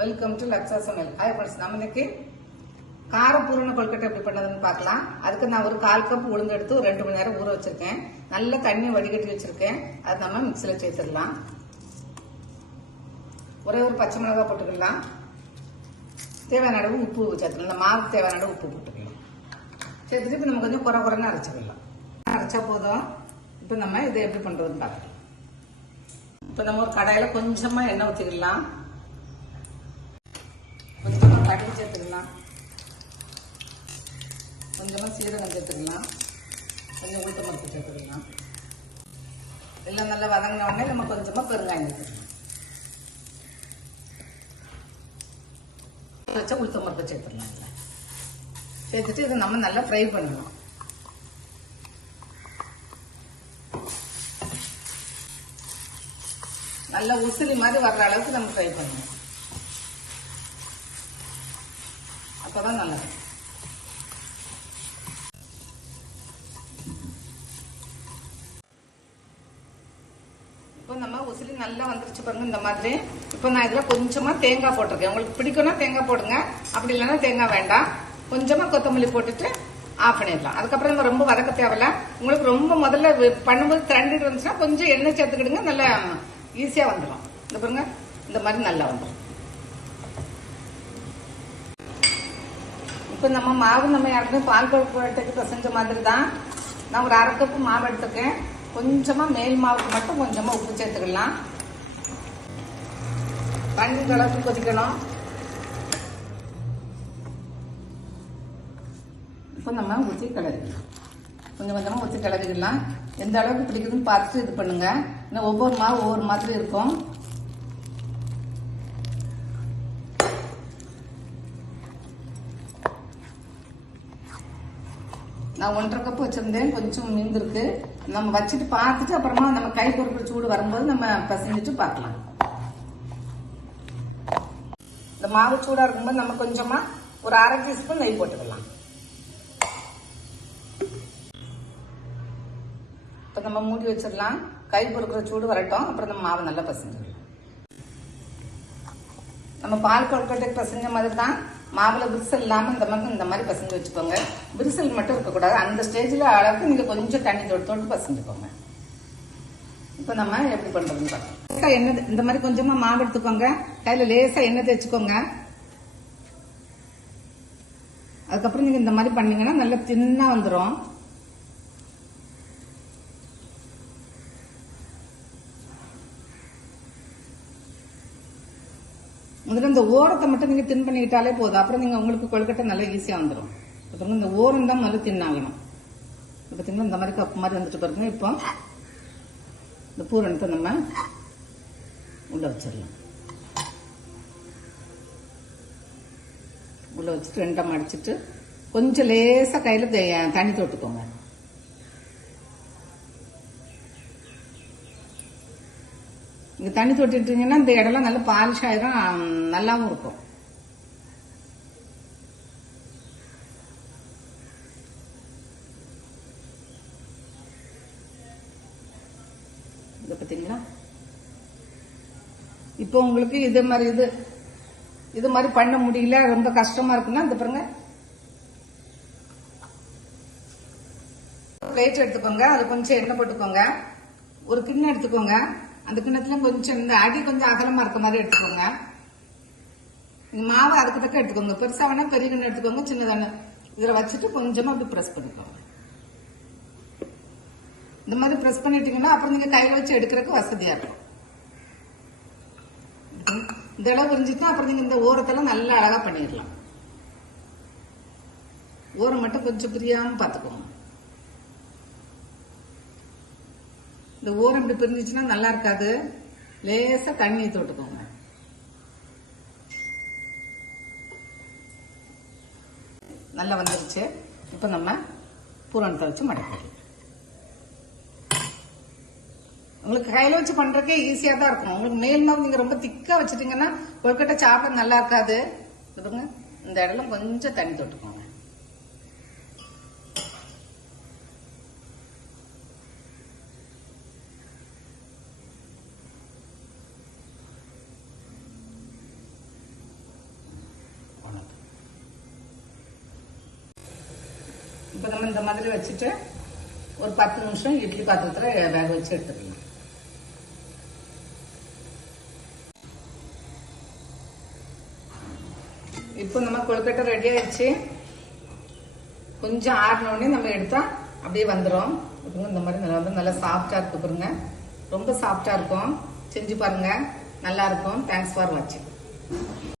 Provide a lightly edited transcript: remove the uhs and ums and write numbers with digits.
Welcome to Laksha சமையல். Hi friends, நம்ம இன்னைக்கு காரப்பூரண கொழுக்கட்டை எப்படி பண்ணதுன்னு பார்க்கலாம். அதுக்கு நான் ஒரு 1/4 கப் உளுந்து எடுத்து ஒரு 2 மணி நேரம் ஊற வச்சிருக்கேன். நல்ல தண்ணி வடிகட்டி வச்சிருக்கேன். அது நம்ம மிக்சியில சேர்த்துடலாம். ஒரே ஒரு பச்சை மிளகாய் போட்டுக்கலாம். தேவையான அளவு உப்பு சேர்த்துக்கலாம். இந்த மாவுக்கு தேவையான அளவு உப்பு போட்டுக்கலாம். சேர்த்துட்டு இப்போ நம்ம கொஞ்சம் குறைன்னு அரைச்சிக்கலாம். அரைச்சா போதும். இப்போ நம்ம இதை எப்படி பண்றதுன்னு பார்க்கலாம். இப்போ நம்ம ஒரு கடாயில கொஞ்சமா எண்ணெய் ஊற்றிக்கலாம். கொஞ்சமா கடுகு சேர்த்துக்கலாம். கொஞ்சமா சீரகம் சேர்த்துக்கலாம். கொஞ்சம் உளுத்தம் பருப்பு சேர்த்துக்கலாம். எல்லாம் நல்லா வதங்கின உடனே நம்ம கொஞ்சமா பெருங்காயம் சேர்த்துக்கலாம். வச்ச உளுத்தம் பருப்பு சேர்த்துக்கலாம். சேர்த்துட்டு இதை நம்ம நல்லா ஃப்ரை பண்ணணும். நல்லா உசிலி மாதிரி வர்ற அளவுக்கு நம்ம ஃப்ரை பண்ணணும். அப்பதான் நல்லா இருக்கும். இப்போ நம்ம உசிலி நல்லா வந்துருச்சு பாருங்க. இந்த மாதிரி இப்போ நான் இதுல கொஞ்சமா தேங்காய் போட்டிருக்கேன். உங்களுக்கு பிடிக்கும்னா தேங்காய் போடுங்க, அப்படி இல்லைன்னா தேங்காய் வேண்டாம். கொஞ்சமா கொத்தமல்லி போட்டுட்டு ஆஃப் பண்ணிடலாம். அதுக்கப்புறம் நம்ம ரொம்ப வதக்க தேவையில்ல. உங்களுக்கு ரொம்ப முதல்ல பண்ணும்போது திரண்டிட்டு வந்துச்சுன்னா கொஞ்சம் எண்ணெய் சேர்த்துக்கிடுங்க. நல்லா ஈஸியா வந்துடும். இந்த பாருங்க, இந்த மாதிரி நல்லா வந்துடும். இப்போ நம்ம மாவு நம்ம யாருக்குமே பால் கொழுக்கட்டைக்கு பிசைஞ்ச மாதிரி தான். நான் ஒரு 1/2 கப் மாவு எடுத்துக்கேன். கொஞ்சமா மேல் மாவுக்கு மட்டும் கொஞ்சமா உப்பு சேர்த்துக்கலாம். தண்ணி கலந்து கொதிக்கணும். இப்போ நம்ம ஊற்றி கிளறிக்கலாம். கொஞ்சம் கொஞ்சமா ஊற்றி கிளறிக்கலாம். எந்த அளவுக்கு பிடிக்குதுன்னு பார்த்துட்டு இது பண்ணுங்க. இன்னும் ஒவ்வொரு மாவு ஒவ்வொரு மாதிரி இருக்கும். நான் 1/2 கப் வச்சிருந்தேன். கொஞ்சம் மீந்திருக்கு. நம்ம வச்சுட்டு பார்த்துட்டு அப்புறமா நம்ம கை பொறுக்கிற சூடு வரும்போது நம்ம பிசைஞ்சிட்டு பார்க்கலாம். இந்த மாவு சூடா இருக்கும்போது நம்ம கொஞ்சமா ஒரு 1/2 டீஸ்பூன் நெய் போட்டுக்கலாம். இப்ப நம்ம மூடி வச்சிடலாம். கை பொறுக்கிற சூடு வரட்டும். அப்புறம் நம்ம மாவு நல்லா பிசைஞ்சிடலாம். நம்ம பால் கொழுக்கட்டைக்கு பிசைஞ்ச மாதிரி தான். மாவுல விரிசல் இல்லாம இந்த மாதிரி பசஞ்சு வச்சுக்கோங்க. விரிசல் மட்டும் இருக்கக்கூடாது. அந்த ஸ்டேஜ்ல அளவுக்கு நீங்க கொஞ்சம் தண்ணி தொட்டு பசஞ்சுக்கோங்க. இப்ப நம்ம எப்படி பண்றதுன்னு பார்க்கலாம். எண்ணெய் இந்த மாதிரி கொஞ்சமா மாவு எடுத்துக்கோங்க. கையில லேசா எண்ணெய் தேய்ச்சிக்கோங்க. அதுக்கப்புறம் நீங்க இந்த மாதிரி பண்ணீங்கன்னா நல்லா தின்னா வந்துடும். முதல்ல இந்த ஓரத்தை மட்டும் நீங்க தின் பண்ணிக்கிட்டாலே போதும். அப்புறம் நீங்க உங்களுக்கு கொழுக்கட்டை நல்லா ஈஸியா வந்துடும். அப்புறம் இந்த ஓரம் தான் முதல்ல தின்னாகணும். பாத்தீங்கன்னா இந்த மாதிரி கப்பு மாதிரி வந்துட்டு பாருங்க. இப்போ இந்த பூரணத்தை நம்ம உள்ள வச்சிடலாம். உள்ள வச்சுட்டு 2 மடிச்சிட்டு கொஞ்சம் லேசா கையில தண்ணி தொட்டுக்கோங்க. நீங்க தண்ணி தொட்டுட்டீங்கன்னா இந்த இடம்லாம் நல்ல பாலிஷ் ஆயிரும், நல்லாவும் இருக்கும். இத பாத்தீங்களா? இப்போ உங்களுக்கு இது மாதிரி பண்ண முடியல, ரொம்ப கஷ்டமா இருக்குன்னா இந்த பாருங்க, பிளேட் எடுத்துக்கோங்க. அது கொஞ்சம் எண்ணெய் போட்டுக்கோங்க. ஒரு கிண்ணம் எடுத்துக்கோங்க. அந்த கிண்ணத்துல கொஞ்சம் இந்த அடி கொஞ்சம் அகலமா இருக்க மாதிரி எடுத்துக்கோங்க. மாவு அதுக்கு தக்க எடுத்துக்கோங்க. பெருசா வேணா பெரிய கிண்ணம் எடுத்துக்கோங்க, சின்னதான இதுல வச்சுட்டு கொஞ்சமா அப்படி பிரஸ் பண்ணிக்கோங்க. இந்த மாதிரி பிரஸ் பண்ணிட்டீங்கன்னா அப்புறம் நீங்க கையில வச்சு எடுக்கிறதுக்கு வசதியா இருக்கும். இந்த அளவு புரிஞ்சுட்டா அப்புறம் நீங்க இந்த ஓரத்தெல்லாம் நல்லா அழகா பண்ணிடலாம். ஓரம் மட்டும் கொஞ்சம் பிரியாம பாத்துக்கோங்க. இந்த ஓரம் இப்படி பிரிஞ்சிச்சுன்னா நல்லா இருக்காது. லேசா தண்ணி தொட்டுக்கோங்க. நல்லா வந்துருச்சு. இப்ப நம்ம பூரணத்தை வச்சு மடக்கலாம். உங்களுக்கு கையில வச்சு பண்றதுக்கே ஈஸியா தான் இருக்கும். உங்களுக்கு மேல் மாவு நீங்க ரொம்ப திக்கா வச்சுட்டீங்கன்னா கொழுக்கட்டை சாப்பிட நல்லா இருக்காது. இந்த இடத்துல கொஞ்சம் தண்ணி தொட்டுக்கோங்க. இப்போ நம்ம இந்த மாதிரி வச்சுட்டு ஒரு 10 நிமிஷம் இட்லி பாத்திரத்துல வேக வச்சு எடுத்துக்கலாம். இப்போ நம்ம கொழுக்கட்டை ரெடி ஆயிடுச்சு. கொஞ்சம் ஆறின உடனே நம்ம எடுத்தா அப்படியே வந்துடும். இந்த மாதிரி நல்லா சாஃப்டா இருக்கு பாருங்க. ரொம்ப சாஃப்டா இருக்கும். செஞ்சு பாருங்க, நல்லா இருக்கும். தேங்க்ஸ் ஃபார் வாட்சிங்.